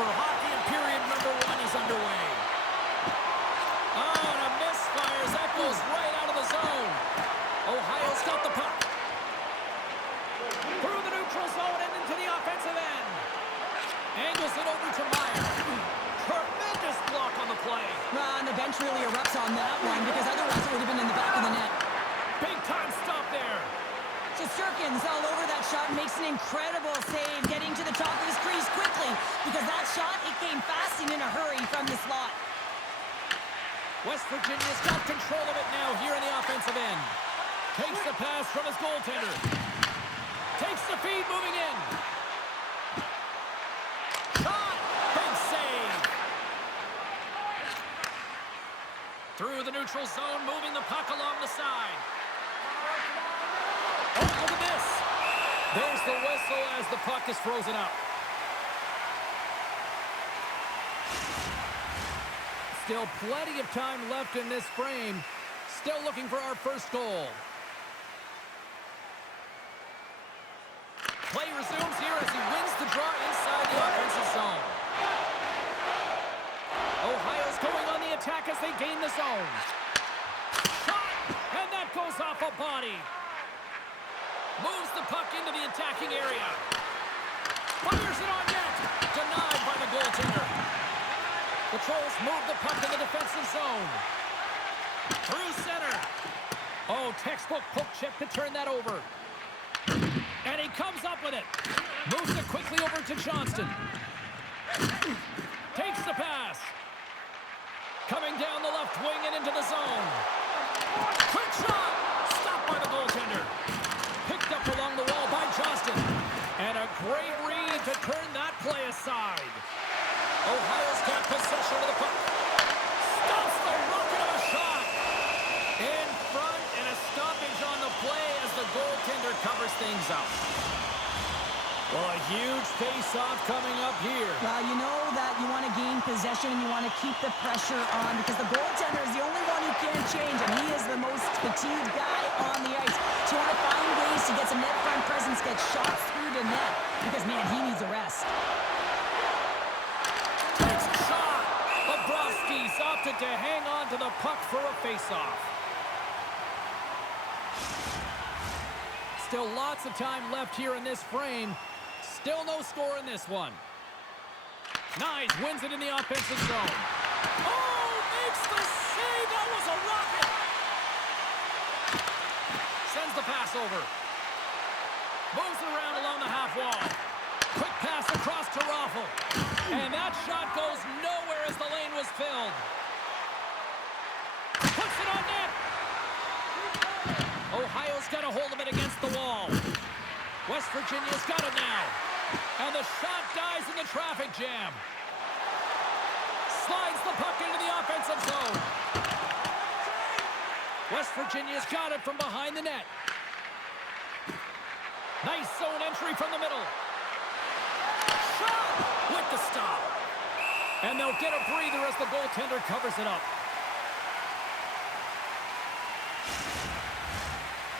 for hockey, and period number 1 is underway. Oh, and a misfires. That goes right out of the zone. Ohio's got the puck. Through the neutral zone and into the offensive end. Angles it over to Meyer. Tremendous block on the play. And the bench really erupts on that one because otherwise it would have been in the back of the net. Big time stop there. Shesterkin's all over that shot and makes an incredible save, getting to the top of his crease quickly because that shot, it came fast and in a hurry from the slot. West Virginia's got control of it now here in the offensive end. Takes the pass from his goaltender. Takes the feed moving in. Shot! Big save! Through the neutral zone, moving the puck along the side. Oh, look at this! There's the whistle as the puck is frozen up. Still plenty of time left in this frame. Still looking for our first goal. Play resumes here as he wins the draw inside the offensive zone. Ohio's going on the attack as they gain the zone. Shot! And that goes off a body. Moves the puck into the attacking area. Fires it on net. Denied by the goaltender. The Trolls move the puck in the defensive zone. Through center. Oh, textbook poke check to turn that over. And he comes up with it. Moves it quickly over to Johnston. Takes the pass. Coming down the left wing and into the zone. Quick shot. Stopped by the goaltender. Picked up along the wall by Johnston. And a great read to turn that play aside. Ohio's got possession of the puck. Stops the rocket of a shot. In front, and a stoppage on the play as the goaltender covers things up. Well, a huge face-off coming up here. Well, you know that you want to gain possession and you want to keep the pressure on because the goaltender is the only one who can't change, and he is the most fatigued guy on the ice. So you want to find ways to get some net front presence, get shots through the net, because, man, he needs a rest. Takes a shot. Bobrovsky's opted to hang on to the puck for a face-off. Still lots of time left here in this frame. Still no score in this one. Nyes wins it in the offensive zone. Oh, makes the save. That was a rocket. Sends the pass over. Moves around along the half wall. Quick pass across to Raffle. And that shot goes nowhere as the lane was filled. Puts it on net. Ohio's got a hold of it against the wall. West Virginia's got it now. And the shot dies in the traffic jam. Slides the puck into the offensive zone. West Virginia's got it from behind the net. Nice zone entry from the middle. Shot with the stop. And they'll get a breather as the goaltender covers it up.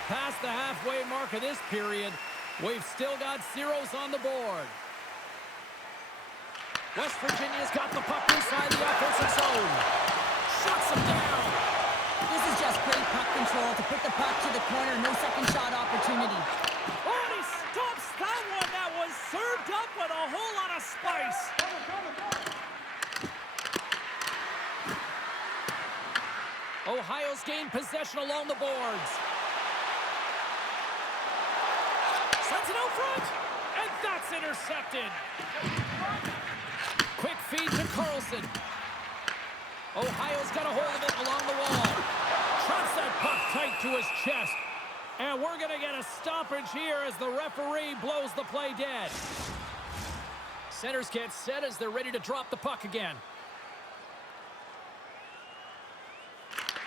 Past the halfway mark of this period, we've still got zeros on the board. West Virginia's got the puck inside the offensive zone. Shuts them down. This is just great puck control to put the puck to the corner. No second shot opportunity. Oh, and he stops that one. That was served up with a whole lot of spice. Ohio's gained possession along the boards. Sends it out front, and that's intercepted. Quick feed to Carlson. Ohio's got a hold of it along the wall. Traps that puck tight to his chest. And we're going to get a stoppage here as the referee blows the play dead. Centers get set as they're ready to drop the puck again.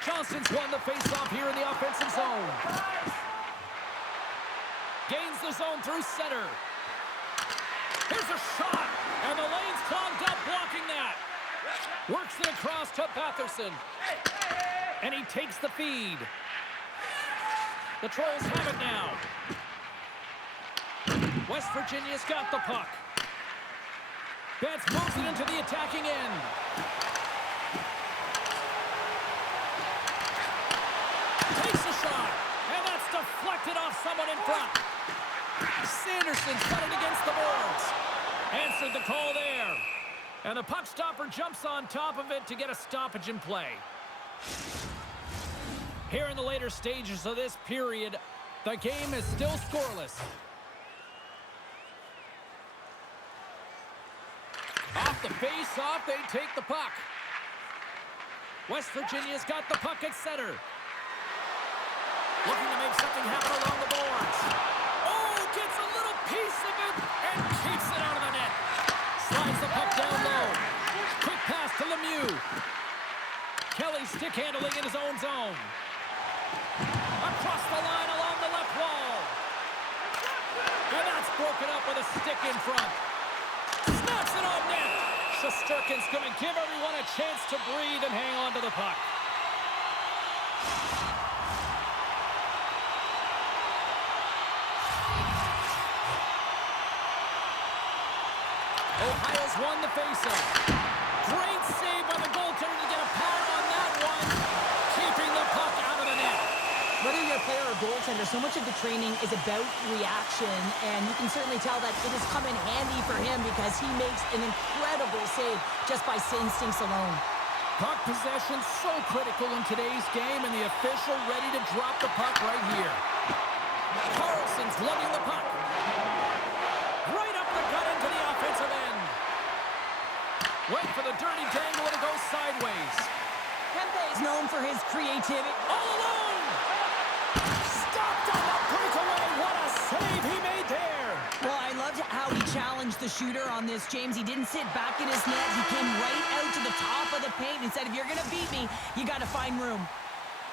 Johnston's won the faceoff here in the offensive zone. Gains the zone through center. Here's a shot, and the lane's clogged up blocking that. Works it across to Batherson. And he takes the feed. The Trolls have it now. West Virginia's got the puck. Betts moves it into the attacking end. Takes a shot, and that's deflected off someone in front. Sanderson's got it against the boards. Answered the call there. And the puck stopper jumps on top of it to get a stoppage in play. Here in the later stages of this period, the game is still scoreless. Off the face-off, they take the puck. West Virginia's got the puck at center. Looking to make something happen along the boards. Oh, gets a little piece of it and keeps it out of the net. Slides the puck down low. Quick pass to Lemieux. Kelly stick handling in his own zone. Across the line along the left wall. And that's broken up with a stick in front. Snaps it on net. Shesterkin's going to give everyone a chance to breathe and hang on to the puck. Ohio's won the faceoff. Great save by the goaltender to get a pad on that one. Keeping the puck out of the net. Whether you're a player or goaltender, so much of the training is about reaction, and you can certainly tell that it has come in handy for him because he makes an incredible save just by instincts alone. Puck possession so critical in today's game, and the official ready to drop the puck right here. Carlson's lugging the puck. Right up the gut into the offensive end. Wait for the dirty dangle and it goes sideways. Kempe is known for his creativity. All alone! Stopped on the breakaway. What a save he made there. Well, I loved how he challenged the shooter on this, James. He didn't sit back in his net. He came right out to the top of the paint and said, if you're going to beat me, you got to find room.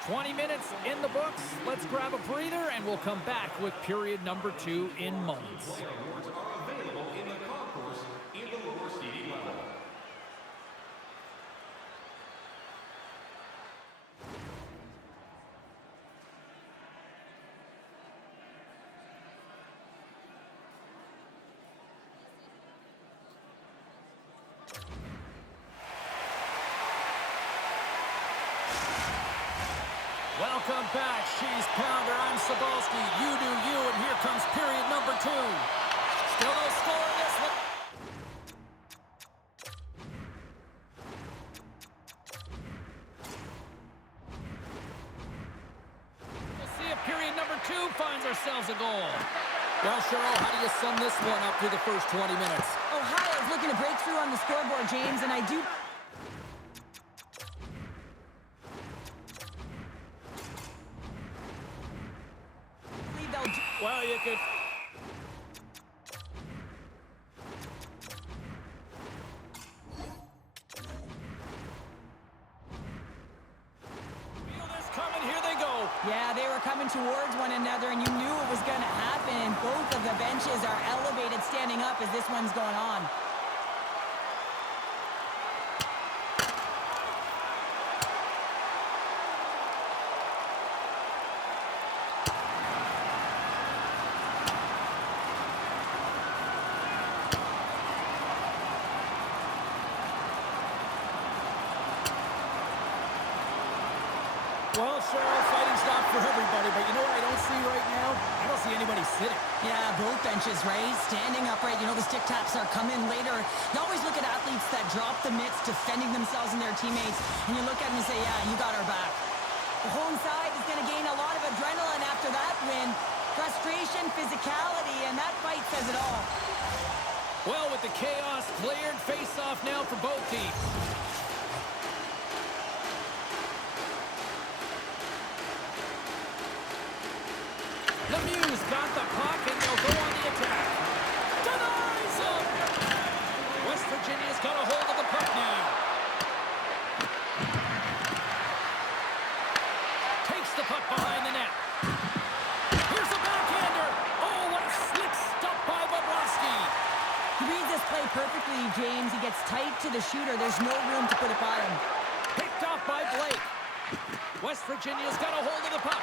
20 minutes in the books. Let's grab a breather, and we'll come back with period number 2 in moments. Welcome back, She's Pounder. I'm Sabalski. You do you, and here comes period number 2. Still no score in this one. We'll see if period number 2 finds ourselves a goal. Well, Cheryl, how do you sum this one up through the first 20 minutes? Ohio's looking to break through on the scoreboard, James, and I do... Well, you could... Feel this coming, here they go. Yeah, they were coming towards one another, and you knew it was going to happen. Both of the benches are elevated, standing up as this one's going on. Well, Cheryl, fighting's not for everybody, but you know what I don't see right now? I don't see anybody sitting. Yeah, both benches, right? Standing upright. You know, the stick taps are coming later. You always look at athletes that drop the mitts, defending themselves and their teammates, and you look at them and say, yeah, you got our back. The home side is going to gain a lot of adrenaline after that win. Frustration, physicality, and that fight says it all. Well, with the chaos cleared, face-off now for both teams. Lemieux's got the puck, and they'll go on the attack. Denies him! West Virginia's got a hold of the puck now. Takes the puck behind the net. Here's a backhander. Oh, what a slick stop by Bobrovsky. He reads this play perfectly, James. He gets tight to the shooter. There's no room to put it by him. Picked off by Blake. West Virginia's got a hold of the puck.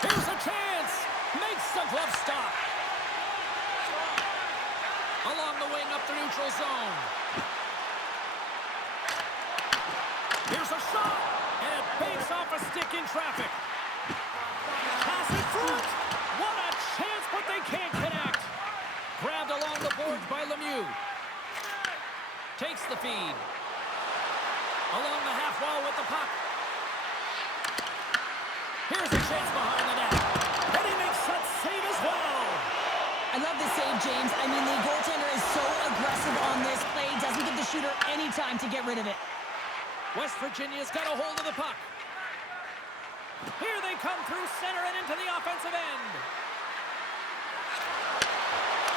Here's a chance. Makes the glove stop. Along the wing up the neutral zone. Here's a shot. And it banks off a stick in traffic. Pass in front. What a chance, but they can't connect. Grabbed along the boards by Lemieux. Takes the feed. Along the half wall with the puck. Here's a chance behind the net. And he makes that save as well. I love this save, James. I mean, the goaltender is so aggressive on this play. Doesn't give the shooter any time to get rid of it. West Virginia's got a hold of the puck. Here they come through center and into the offensive end.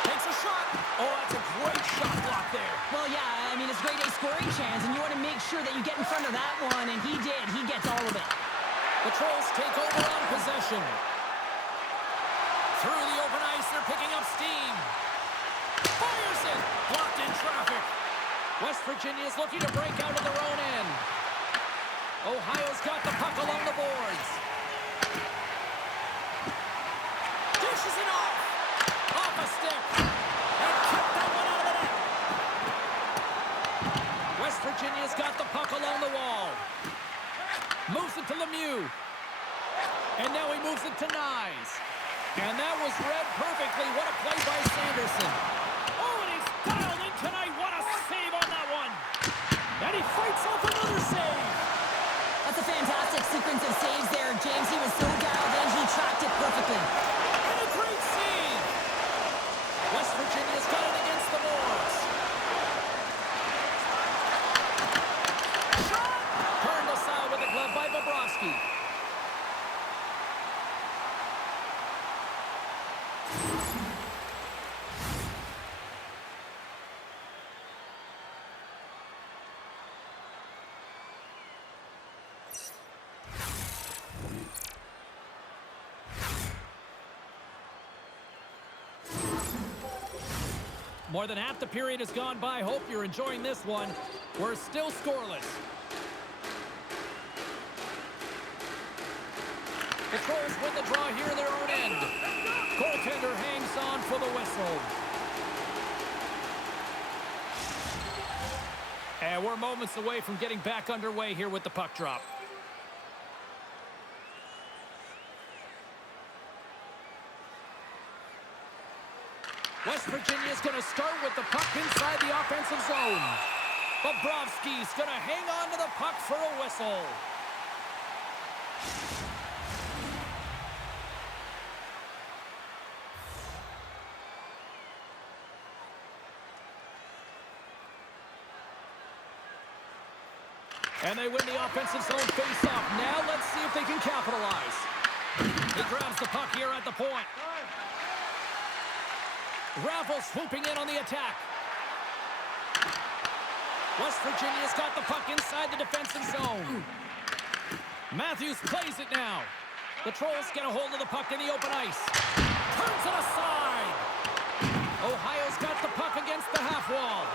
Takes a shot. Oh, that's a great shot block there. Well, yeah, I mean, it's a great A scoring chance, and you want to make sure that you get in front of that one, and he did. He gets all of it. The Trolls take over on possession. Through the open ice, they're picking up steam. Fires it. Blocked in traffic. West Virginia's looking to break out of their own end. Ohio's got the puck along the boards. Dishes it off. Off a stick. And kicked that one out of the net. West Virginia's got the puck along the wall. Moves it to Lemieux. And now he moves it to Nyes. And that was read perfectly. What a play by Sanderson. Oh, and he's dialed in tonight. What a save on that one. And he fights off another save. That's a fantastic sequence of saves there, James. He was so dialed in, he tracked it perfectly. And a great save. West Virginia's got it against the boards. Shot! Turned aside with a glove by Bobrovsky. More than half the period has gone by. Hope you're enjoying this one. We're still scoreless. The Trolls win the draw here in their own end. Goaltender hangs on for the whistle. And we're moments away from getting back underway here with the puck drop. West Virginia's going to start with the puck inside the offensive zone. Bobrovsky's going to hang on to the puck for a whistle. And they win the offensive zone face-off. Now let's see if they can capitalize. He grabs the puck here at the point. Raffle swooping in on the attack. West Virginia's got the puck inside the defensive zone. Matthews plays it now. The Trolls get a hold of the puck in the open ice. Turns it aside. Ohio's got the puck against the half wall.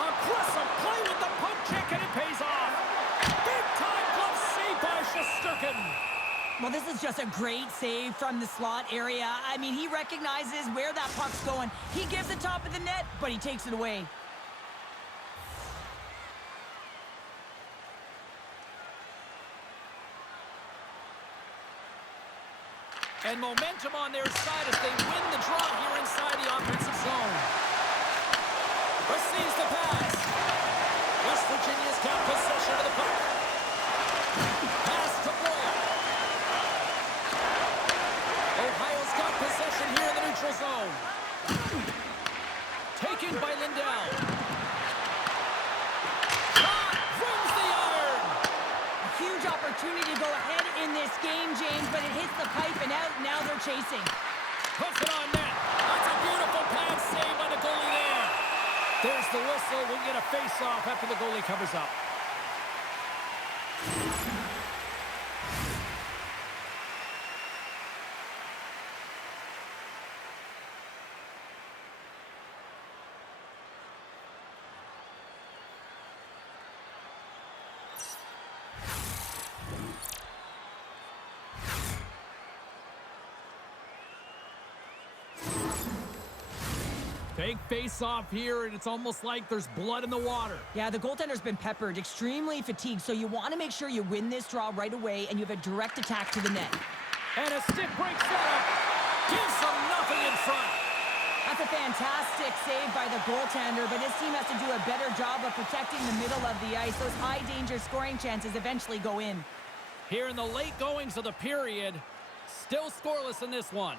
Aggressive play with the puck check, and it pays off. Big time glove save by Shesterkin. Well, this is just a great save from the slot area. I mean, he recognizes where that puck's going. He gives the top of the net, but he takes it away. And momentum on their side as they win the draw here inside the offensive zone. Receives the pass. West Virginia's got possession of the puck. Pass to Boyle. Ohio's got possession here in the neutral zone. Taken by Lindell. Shot! Wins the iron! A huge opportunity to go ahead in this game, James, but it hits the pipe and out. Now they're chasing. Puts it on net. That's a beautiful pad save by the goalie there. There's the whistle. We'll get a face-off after the goalie covers up. Big face-off here, and it's almost like there's blood in the water. Yeah, the goaltender's been peppered, extremely fatigued, so you want to make sure you win this draw right away, and you have a direct attack to the net. And a stick break setup. Gives them nothing in front. That's a fantastic save by the goaltender, but his team has to do a better job of protecting the middle of the ice. Those high-danger scoring chances eventually go in. Here in the late goings of the period, still scoreless in this one.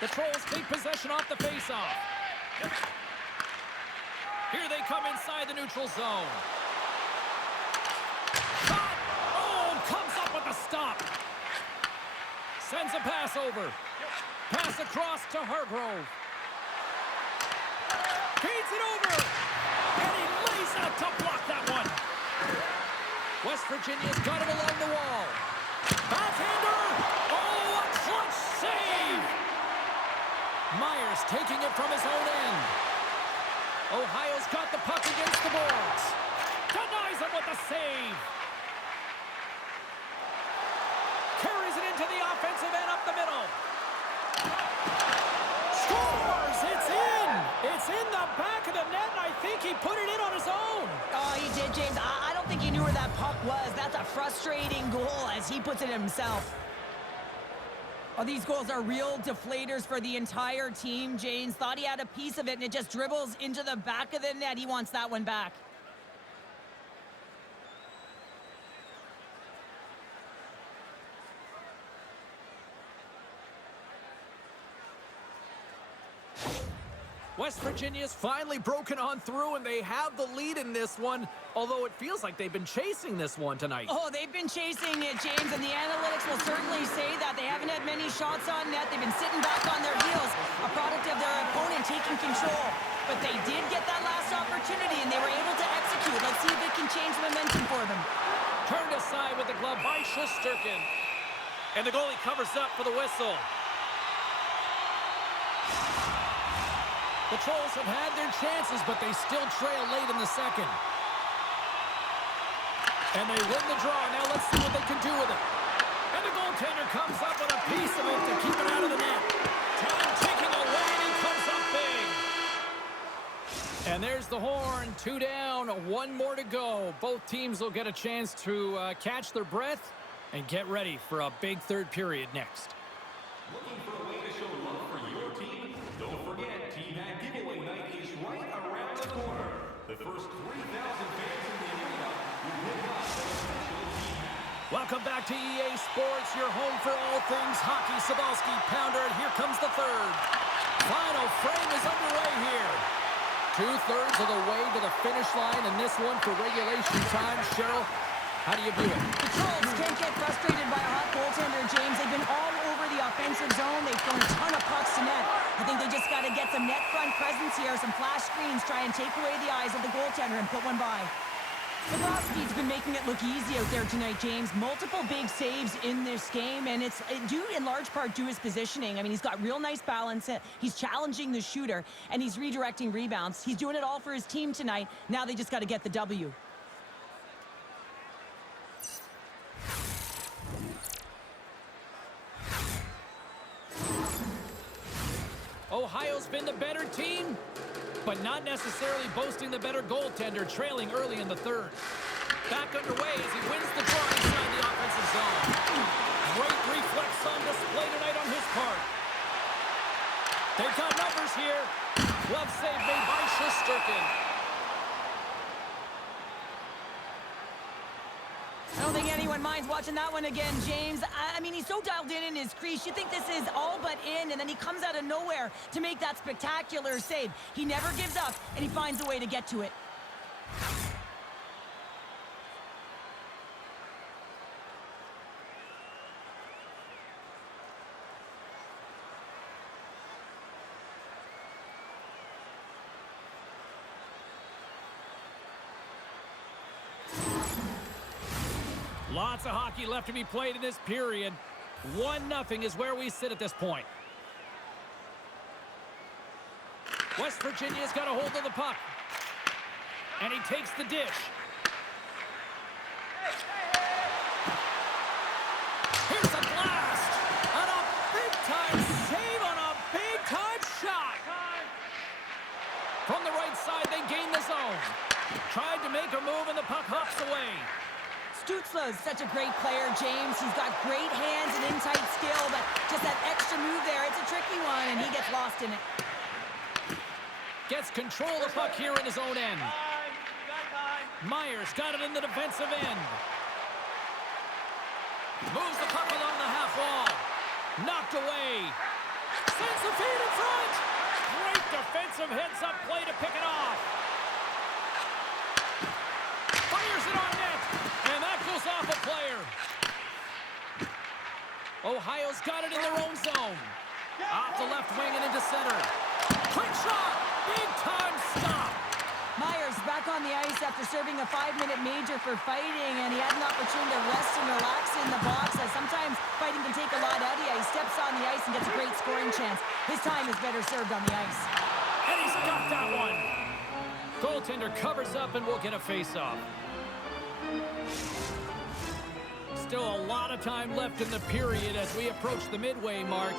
The Trolls take possession off the faceoff. Here they come inside the neutral zone. Shot! Oh, comes up with a stop. Sends a pass over. Pass across to Hargrove. Feeds it over. And he lays out to block that one. West Virginia's got him along the wall. Backhander! Oh, a clutch save! Myers taking it from his own end. Ohio's got the puck against the boards. Denies him with the save. Carries it into the offensive end up the middle. Scores! It's in! It's in the back of the net, and I think he put it in on his own. Oh, he did, James. I don't think he knew where that puck was. That's a frustrating goal as he puts it himself. Oh, these goals are real deflators for the entire team. James thought he had a piece of it, and it just dribbles into the back of the net. He wants that one back. West Virginia's finally broken on through, and they have the lead in this one, although it feels like they've been chasing this one tonight. Oh, they've been chasing it, James, and the analytics will certainly say that. They haven't had many shots on net. They've been sitting back on their heels, a product of their opponent taking control. But they did get that last opportunity, and they were able to execute. Let's see if it can change the momentum for them. Turned aside with the glove by Shesterkin. And the goalie covers up for the whistle. The Trolls have had their chances, but they still trail late in the second. And they win the draw. Now let's see what they can do with it. And the goaltender comes up with a piece of it to keep it out of the net. Time ticking away, and he comes up big. And there's the horn. 2 down, 1 more to go. Both teams will get a chance to catch their breath and get ready for a big third period next. Looking for a way to show love for your team? Don't forget, Team Hat Giveaway Night is right around the corner. The first 3,000 fans in the arena will win us a special Team Hat. Welcome back to EA Sports, your home for all things hockey. Sabalski, Pounder, and here comes the third. Final frame is underway here. 2/3 of the way to the finish line in this one for regulation time. Cheryl, how do you view it? The Trolls can't get frustrated by a hot goaltender, James. They've been all over the offensive zone. They've thrown a ton of pucks to net. I think they just got to get some net front presence here, some flash screens, try and take away the eyes of the goaltender and put one by. Sabalski's been making it look easy out there tonight, James. Multiple big saves in this game, and it's due in large part to his positioning. I mean, he's got real nice balance. He's challenging the shooter, and he's redirecting rebounds. He's doing it all for his team tonight. Now they just got to get the W. Ohio's been the better team, but not necessarily boasting the better goaltender, trailing early in the third. Back underway as he wins the draw inside the offensive zone. Great reflex on display tonight on his part. They've got numbers here. Glove save made by Shesterkin. I don't think anyone minds watching that one again, James. I mean, he's so dialed in his crease. You think this is all but in, and then he comes out of nowhere to make that spectacular save. He never gives up, and he finds a way to get to it. Lots of hockey left to be played in this period. 1-0 is where we sit at this point. West Virginia's got a hold of the puck. And he takes the dish. Here's a blast! And a big-time save on a big-time is such a great player, James. He's got great hands and in-tight skill, but just that extra move there, it's a tricky one, and he gets lost in it. Gets control of the puck here in his own end. Myers got it in the defensive end. Moves the puck along the half wall. Knocked away. Sends the feed in front. Great defensive heads-up play to pick it off. Fires it on net. And that goes off a player. Ohio's got it in their own zone. Off the left wing and into center. Quick shot. Big time stop. Myers back on the ice after serving a 5-minute major for fighting, and he had an opportunity to rest and relax in the box. As sometimes fighting can take a lot out of you. He steps on the ice and gets a great scoring chance. His time is better served on the ice. And he's got that one. Goaltender covers up and will get a face-off. Still a lot of time left in the period as we approach the midway mark.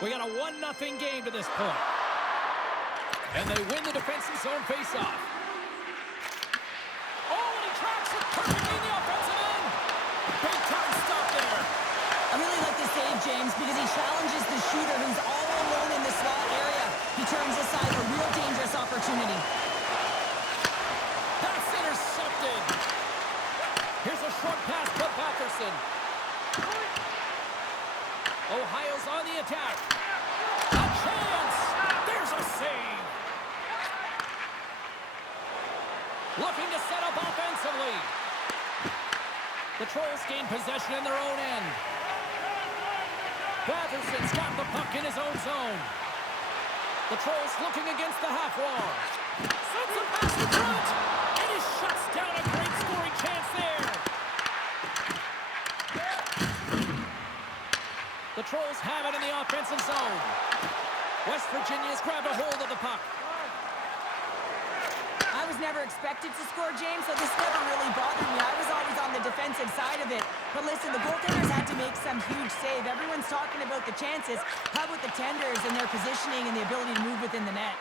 We got a 1-0 game to this point. And they win the defensive zone face-off. Oh, and he tracks it perfectly in the offensive end. Big time stop there. I really like this save, James, because he challenges the shooter who's all alone in the slot area. He turns aside a real dangerous opportunity. That's intercepted. Here's a short pass to Patterson. Ohio's on the attack. A chance. There's a save. Looking to set up offensively. The Trolls gain possession in their own end. Paterson's got the puck in his own zone. The Trolls looking against the half wall. Sends a pass in front. And he shuts down a great scoring chance there. The Trolls have it in the offensive zone. West Virginia's grabbed a hold of the puck. I was never expected to score, James, so this never really bothered me. I was always on the defensive side of it. But listen, the goaltenders had to make some huge save. Everyone's talking about the chances. How about the tenders and their positioning and the ability to move within the net?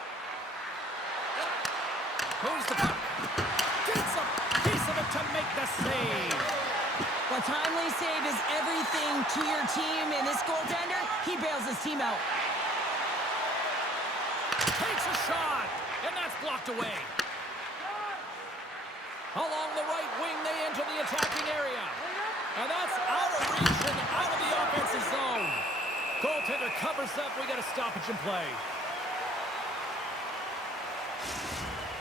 Moves the puck. Gets a piece of it to make the save. The timely save is everything to your team, and this goaltender, he bails his team out. Takes a shot, and that's blocked away. Along the right wing, they enter the attacking area. And that's out of reach and out of the offensive zone. Goaltender covers up. We got a stoppage in play.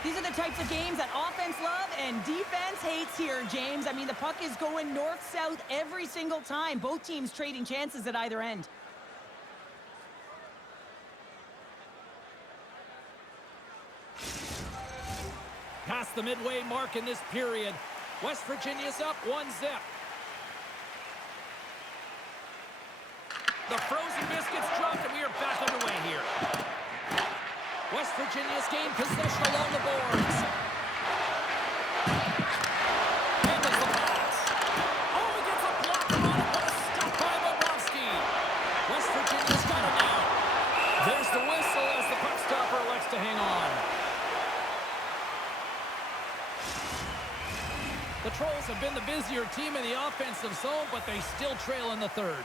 These are the types of games that offense love and defense hates here, James. I mean, the puck is going north-south every single time. Both teams trading chances at either end. Past the midway mark in this period. West Virginia's up 1-0. The frozen biscuits dropped, and we are back underway here. West Virginia's gained possession along the boards. Handles the pass. Oh, he gets a blocker on it, but a stop by Bobrovsky. West Virginia's got it now. There's the whistle as the puck stopper elects to hang on. The Trolls have been the busier team in the offensive zone, but they still trail in the third.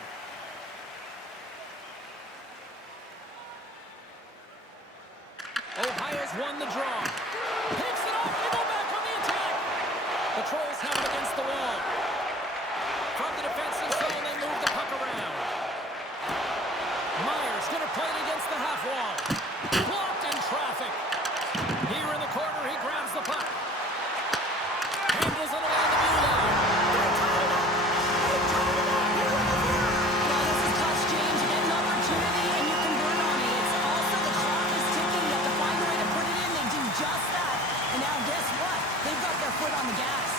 Ohio's won the draw. Picks it off. They go back on the attack. The Trolls have it against the wall. From the defensive zone, they move the puck around. Myers going to play it against the half wall. Blocked in traffic. Here in the corner, he grabs the puck. Handles it along the blue line. Well, this is clutch, James. You get an opportunity and you convert on it. It's also the clock is ticking. You have to find a way to put it in. They do just that. And now guess what? They've got their foot on the gas.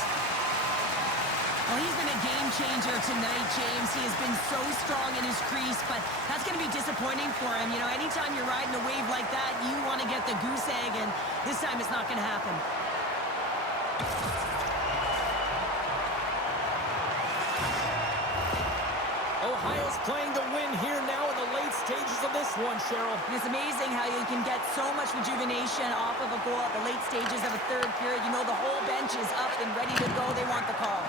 Well, he's been a game changer tonight, James. He has been so strong in his crease, but that's going to be disappointing for him. You know, anytime you're riding a wave like that, you want to get the goose egg, and this time it's not going to happen. Ohio's playing to win here now in the late stages of this one, Cheryl. And it's amazing how you can get so much rejuvenation off of a goal at the late stages of a third period. You know the whole bench is up and ready to go. They want the call.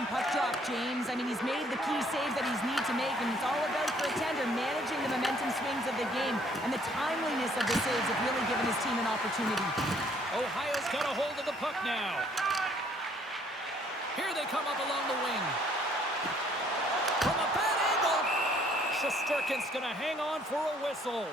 on puck drop, James. I mean, he's made the key saves that he's need to make, and it's all about for a tender managing the momentum swings of the game, and the timeliness of the saves have really given his team an opportunity. Ohio's got a hold of the puck now. Here they come up along the wing. From a bad angle, Shesterkin's going to hang on for a whistle.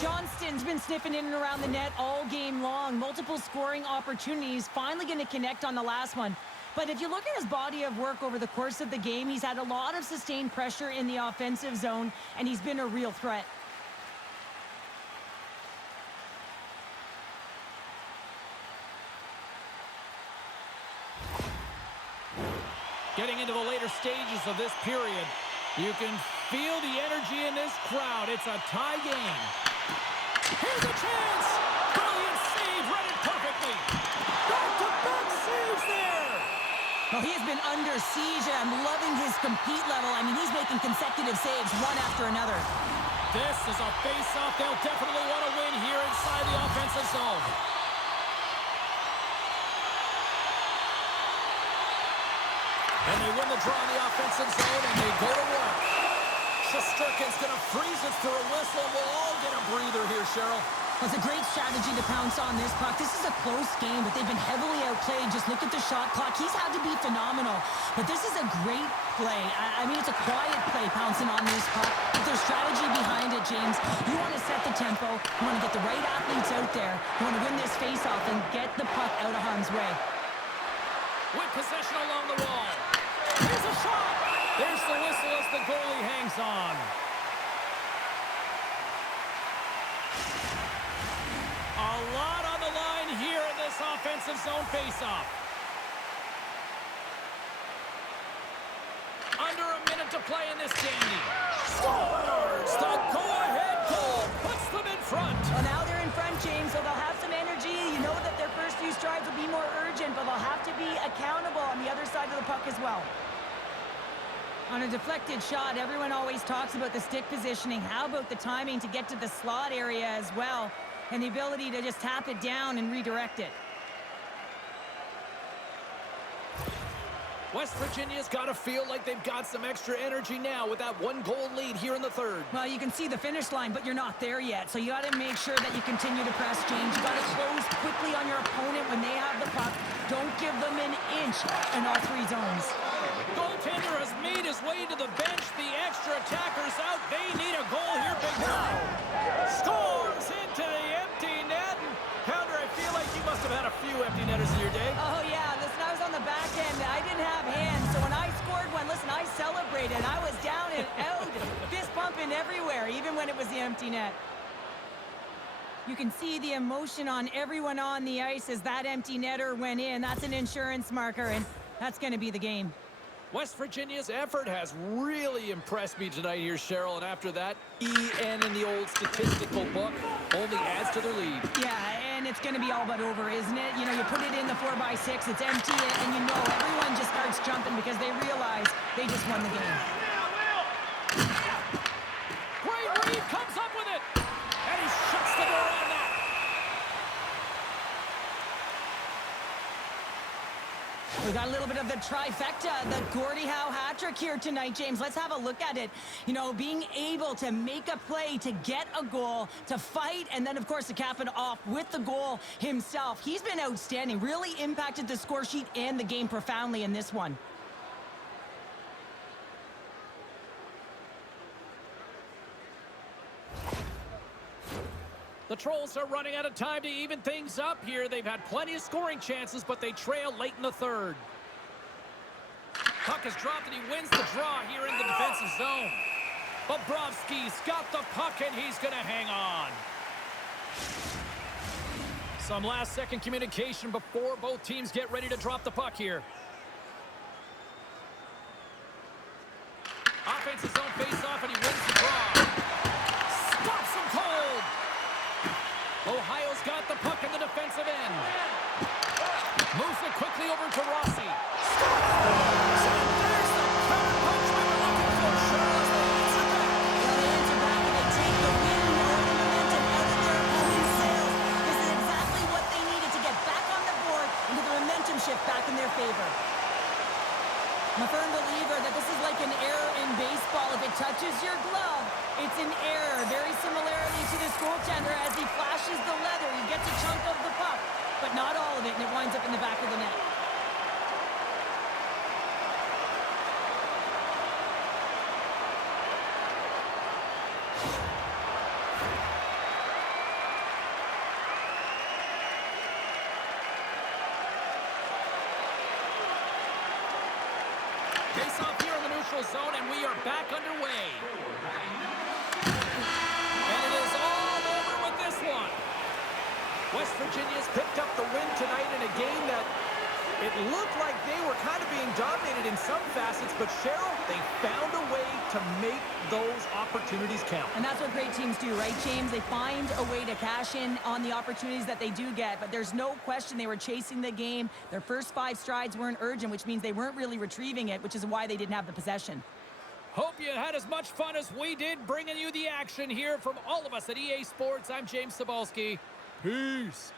Johnston's been sniffing in and around the net all game long. Multiple scoring opportunities. Finally going to connect on the last one. But if you look at his body of work over the course of the game, he's had a lot of sustained pressure in the offensive zone, and he's been a real threat. Getting into the later stages of this period, you can feel the energy in this crowd. It's a tie game. Here's a chance. Brilliant save, read it perfectly. Back-to-back saves there. Well, he has been under siege, and I'm loving his compete level. I mean, he's making consecutive saves one after another. This is a face-off they'll definitely want to win here inside the offensive zone. And they win the draw in the offensive zone, and they go to work. Shesterkin's going to freeze it for a whistle, and we'll all get a breather here, Cheryl. Well, it's a great strategy to pounce on this puck. This is a close game, but they've been heavily outplayed. Just look at the shot clock. He's had to be phenomenal. But this is a great play. I mean, it's a quiet play pouncing on this puck. But there's strategy behind it, James. You want to set the tempo. You want to get the right athletes out there. You want to win this face-off and get the puck out of harm's way. With possession along the wall. Here's a shot. There's the whistle as the goalie hangs on. A lot on the line here in this offensive zone faceoff. Under a minute to play in this game. Scores! The go-ahead goal puts them in front. Well, now they're in front, James, so they'll have some energy. You know that their first few strides will be more urgent, but they'll have to be accountable on the other side of the puck as well. On a deflected shot, everyone always talks about the stick positioning. How about the timing to get to the slot area as well, and the ability to just tap it down and redirect it? West Virginia's got to feel like they've got some extra energy now with that one-goal lead here in the third. Well, you can see the finish line, but you're not there yet. So you got to make sure that you continue to press, James. You got to close quickly on your opponent when they have the puck. Don't give them an inch in all three zones. Goaltender has made his way to the bench. The extra attackers out. They need a goal here big time. Scores into the empty net. Pounder, I feel like you must have had a few empty netters in your day. Oh, yeah. Listen, I was on the back end. I didn't have hands. So when I scored one, listen, I celebrated. I was down and out, fist pumping everywhere, even when it was the empty net. You can see the emotion on everyone on the ice as that empty netter went in. That's an insurance marker, and that's going to be the game. West Virginia's effort has really impressed me tonight here, Cheryl. And after that, EN in the old statistical book only adds to their lead. Yeah, and it's going to be all but over, isn't it? You know, you put it in the 4x6, it's empty, and you know everyone just starts jumping because they realize they just won the game. Great read, comes up with it. And he shuts the door on that. We got a little bit of the trifecta, the Gordie Howe hat trick here tonight, James. Let's have a look at it. You know, being able to make a play, to get a goal, to fight, and then, of course, to cap it off with the goal himself. He's been outstanding, really impacted the score sheet and the game profoundly in this one. The Trolls are running out of time to even things up here. They've had plenty of scoring chances, but they trail late in the third. Puck is dropped, and he wins the draw here in the defensive zone. Bobrovsky's got the puck, and he's going to hang on. Some last-second communication before both teams get ready to drop the puck here. Offensive zone face-off, and he wins the draw. Stops him cold. Ohio's got the puck in the defensive end. Moves it quickly over to Rossi. Scores! And there's the counter punch we were looking for. Charles, they answer back. Well, they answer back and they take the win, knowing the momentum out of their opponent's sails. This is exactly what they needed to get back on the board and get the momentum momentum shift back in their favor. I'm a firm believer that this is like an error in baseball. If it touches your glove, it's an error. Very similarly to this goaltender as he flashes the leather. He gets a chunk of the puck, but not all of it, and it winds up in the back of the net. Face off here in the neutral zone, and we are back underway. And it is all over with this one. West Virginia's picked up the win tonight in a game that it looked like they were kind of being dominated in some facets, but Cheryl, they found a way to make those opportunities count. And that's what great teams do, right, James? They find a way to cash in on the opportunities that they do get, but there's no question they were chasing the game. Their first 5 strides weren't urgent, which means they weren't really retrieving it, which is why they didn't have the possession. Hope you had as much fun as we did bringing you the action here from all of us at EA Sports. I'm James Cebulski. Peace.